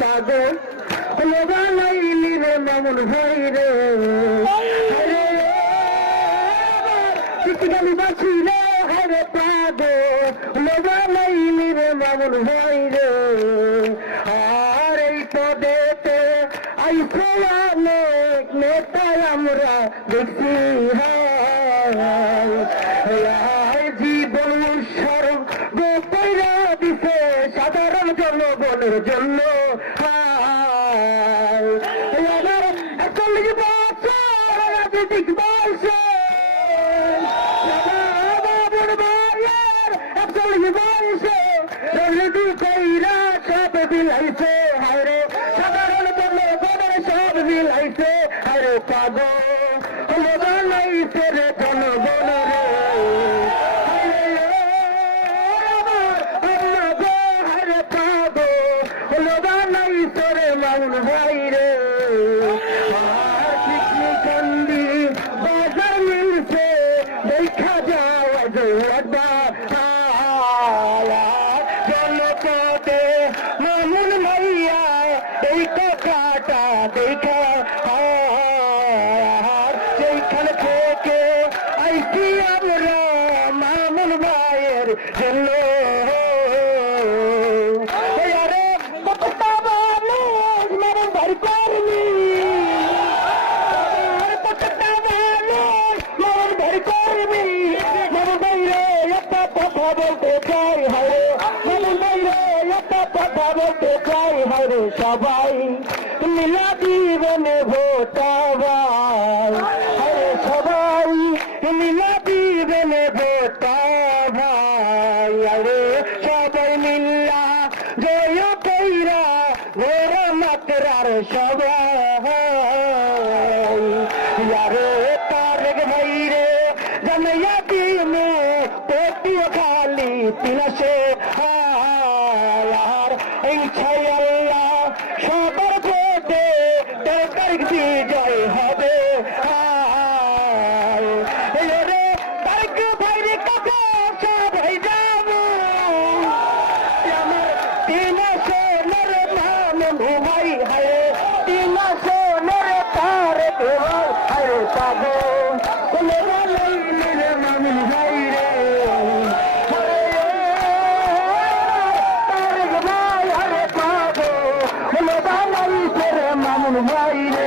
পাগল বানাইলি রে মামুন ভাই রে আমি বাঁচি রে হারে পাগল বানাইলি রে মামুন ভাই রে আর এই পদেতে আইসে অনেক নেতা আমরা দেখছি জীবন উৎসর্গ কইরা দিছে সাধারণ জনগণের জন্য আমার 41 বছর রাজনৈতিক বলছে 41 বলছে রাজনীতি কইরা সব বিলাইছে হায়রে সাধারণ জনগণের সব বিলাইছে হায়রে পাগল বানাইছে রে জনগণ রে মামুন ভাই রে কান্দি বাজার মিলছে দেখা যাওয়া জনপদে মামুন ভাইয়া এই কথাটা দেখা সেইখানে থেকে আইসি আমরা মামুন ভাইয়ের জন্য বলতে চাই হারে মামুন ভাই রে একটা কথা বলতে চাই হারে সবাই মিলা দিবেন ভোটাবার হারে সবাই মিলা দিবেন ভোটাবার আরে সবাই মিল্লা জয় কইরা ঘোরা মাত্রার সবাই আরে তারেক ভাই রে জানাইয়া দিনে পেটিও খালি তিনাশে আর ইচ্ছাই আল্লাহ সবার ভোটে 13 তারিখ বিজয় হবে রে তারেক ভাইরে কাছে সবাই যাব আমার তিনাশোনের মামুন ভাই হায় তিনাশোনের তারেক ভাই হায় পাগল বানাইলি রে মামুন ভাই রে তারেক ভাই হারে পাগল বানাইছে রে মামুন ভাই রে